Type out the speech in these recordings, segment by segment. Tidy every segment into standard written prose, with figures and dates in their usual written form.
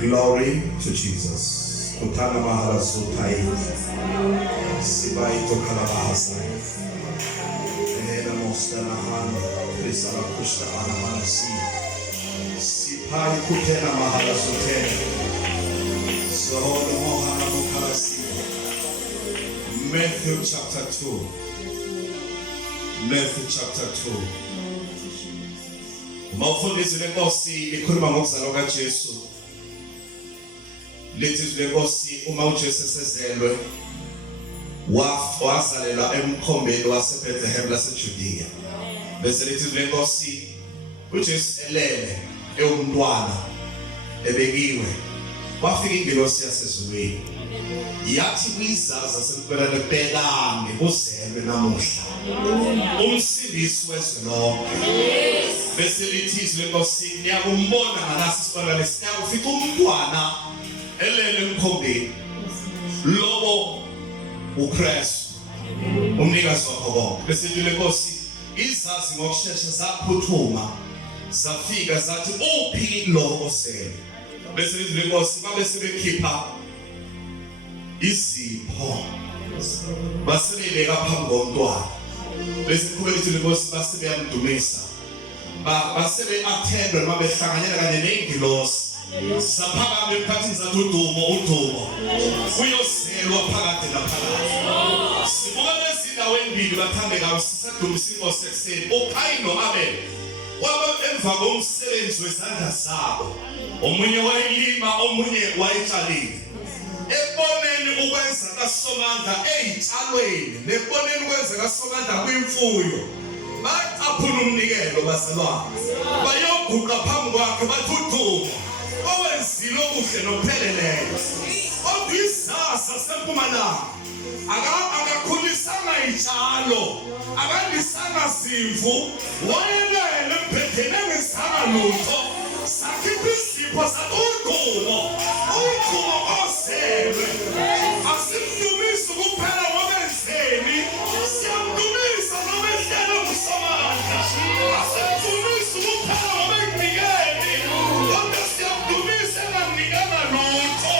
Glory to Jesus. Kutana mahala sutai. Sibai tokala bahasai. Ehena mostana han. Krisala kushta anamana si. Sipai kutena mahala sutene. Sohono mohana mukala si. Matthew chapter 2. Matthew chapter 2. Umawufundisi lenkosi ikhuluma ngokuzalwa kaJesu. Lithi lenkosi uma uJesu esezelwe wazalelwa emkhombeni waseBethlehem laseJudiya. Bese lithi lenkosi uJesu elele ewumntwana ebekiwe. Wafika ingilosi yasezulwini. Yathi kwizaza selibelane bhekange kuzelwe namuhla. Umsindisi wezwe lonke. Bese lithi izwi lenkosi niyakumbona ngalasi sibalale siyakufica umntwana elele emkhombeni. Lobo uKristu umnikazi wakho konke. Bese lithi lenkosi izazi ngokusheshsha zaphuthuma zafika zathi uphi lo osele. Bese lithi lenkosi babe sebekhipha izipho basebeleka phambi komntwana. Bese kukhona lithi lenkosi basebeyamdumisa. Basebe attendwe noma behlanganyela kanye nengilosi. Saphakame emkhathini zathi udumo uyoselwa phakade laphakade. Sibuka lezindawo embili bathandekayo sisadumisa inkosi ekuseni. uKayini noAbel waba emva komsebenzi wezandla zabo. Omunye wayelima, omunye wayetshalile. Eboneni ukwenza kaSomandla ezitshalweni, neboneni ukwenza kaSomandla kwimfuyo. Bacaphuna umnikelo baselwane. Bayoguqa phambi kwakhe bathi udumo owenzile okuhle nokupheleleyo. Odwisasa sempumalanga. Akakhulisanga itshalo, akandisanga zimvu, wayelele embhedeni engesanga lutho. Sakhipha isipho sathi udumo ozelwe. Asimdumisi kuphela ngoba enzeni, siyamdumisa ngoba ehlele nguSomandla. Asimdumisi kuphela ngoba ekunikeni, kodwa siyamdumisa engamnikanga lutho.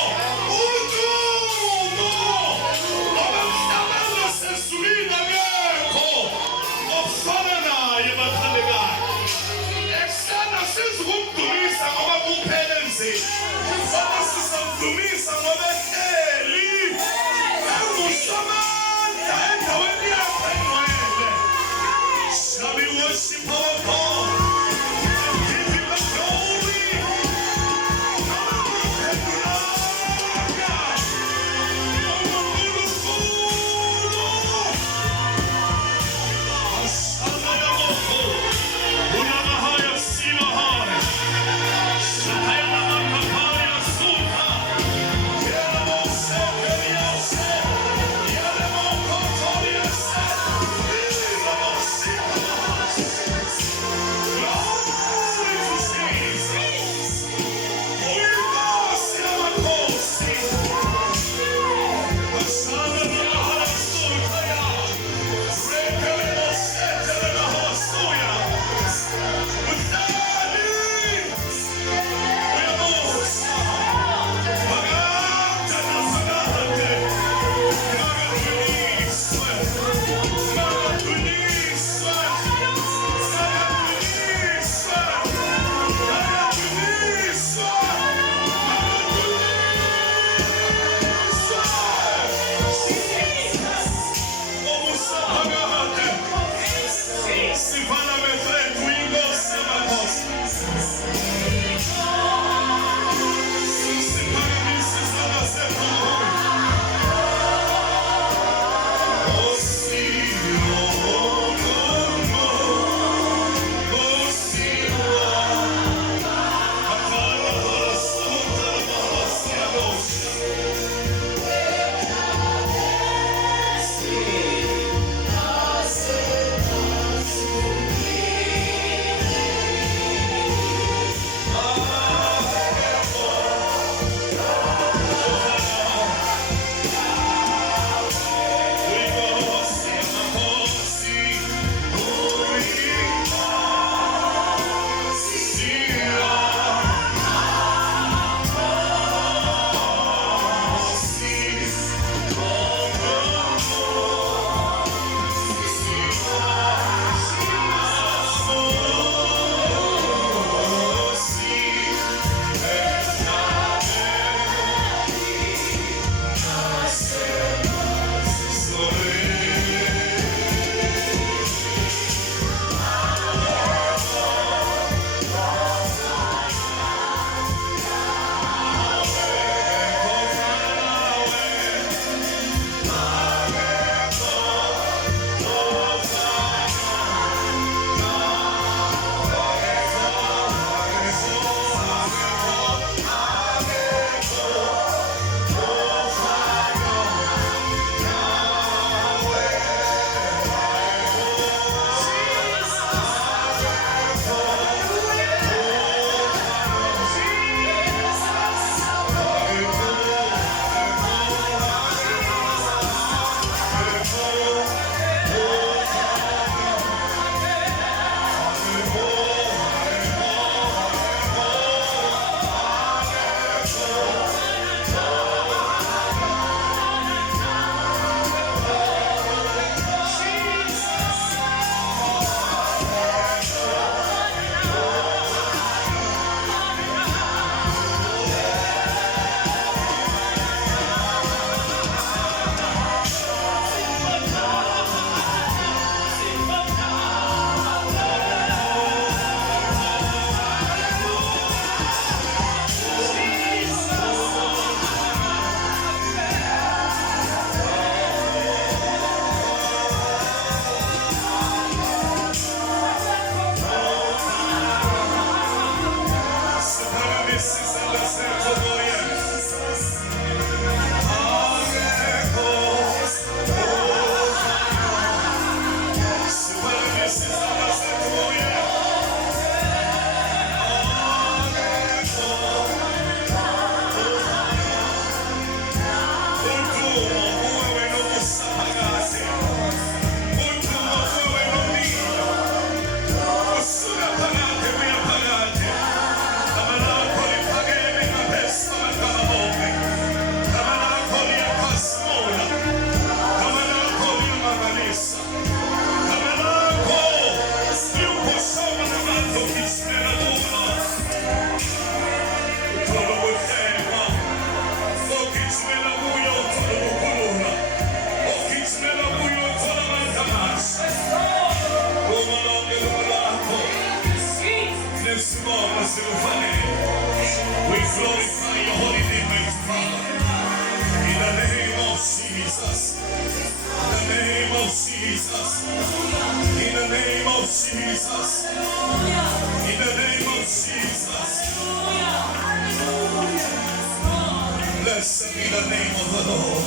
Udumo ngoba emhlabeni nasezulwini akekho ofana naye bathandekayo. Ekuseni sizokumdumisa ngoba kuphela enzeni, kodwa sizamdumisa ngoba ehleli enguSomandla endaweni yakhe engcwele. Shall we worship our God? Give him the glory. Hallelujah. the name of the Lord.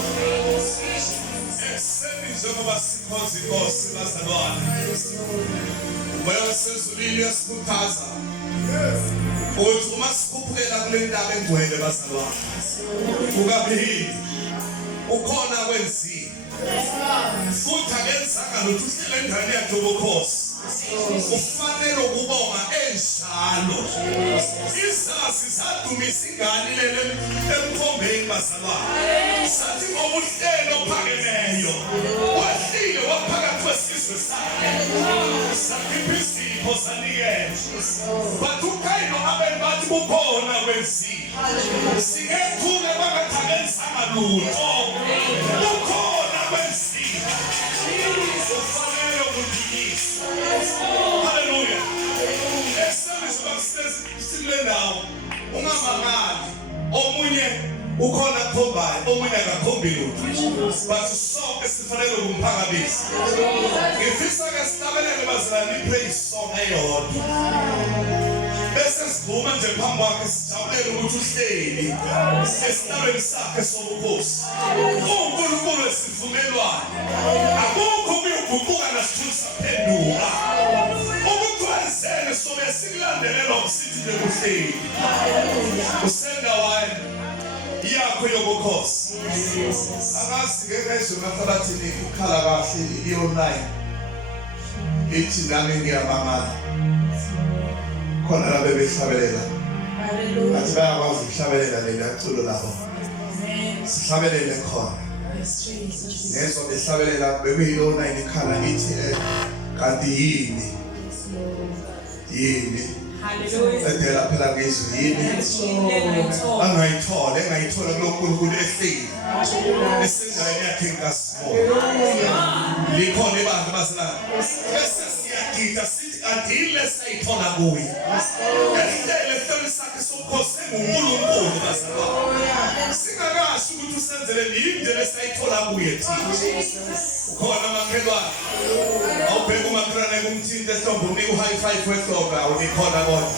Ekseni njengoba sikhonza inkosi bazalwane. Umoya sezulile yasikhuthaza. Ukuthi uma sikhuphukela kule ndaba engcwele bazalwane. Ukabili. Ukhona kwenziwe. Futhi akenzanga lutho uhlele endani yakhe ubukhosi. Ufanele ukubonga enjalo. Isazi sadumisa ingane lele emkhombeni bazalwane. Sathi ngobuhlelo ophakemeyo. Wahlile waphakathi kwesizwe sakhe. Sakhipha isipho sanikele. Bathukayino abeni bathi kukhona kwenziwe. Singethule bangathi akenzanga lutho. Kukhona kwenziwe. Ufanele ukudumisa. Hallelujah. Now, ungamangali omunye ukhona khombayo omunye akakhombi lutho but sonke sifanele ukumphakamisa. Ngifisa ke sihlabelele bazalwane praise song eyodwa bese sivuma nje phambi kwakhe sijabulele ukuthi uhleli esitabeni sakhe sobukhosi. uNkulunkulu esivumelwano akukho kuyoguquka nasithunzi saphenduka. Ukuthwazene sobe sikulandelela ukusithi nje kuhleli usendaweni yakho yobukhosi. Akazi ke ngezwe ngaphakathi ukhala kahle i-online ithi nami ngiyabangala khona la bebehlabelela athi bayakwazi ukuhlabelela leli aculo lapho sihlabelele khona ngezwe behlabelela bekuyi-online ikhala ithi kanti yini edela phela ngizwe yini engayithola kulo nkulunkulu ehleli esendaweni yakhe enkasimoya. Likhona ibanga bazalwane bese siyagida sithi andile sayithola kuye ehlele ehleli sakhe sobukhosi nguNkulunkulu bazalwane. Singakasho ukuthi usenzele indlela sayithola kuye thina. Ukhona makhelwane awubheka umakhelwane kumthinta ehlombe unika u-high five wehlombe awunikhona kodwa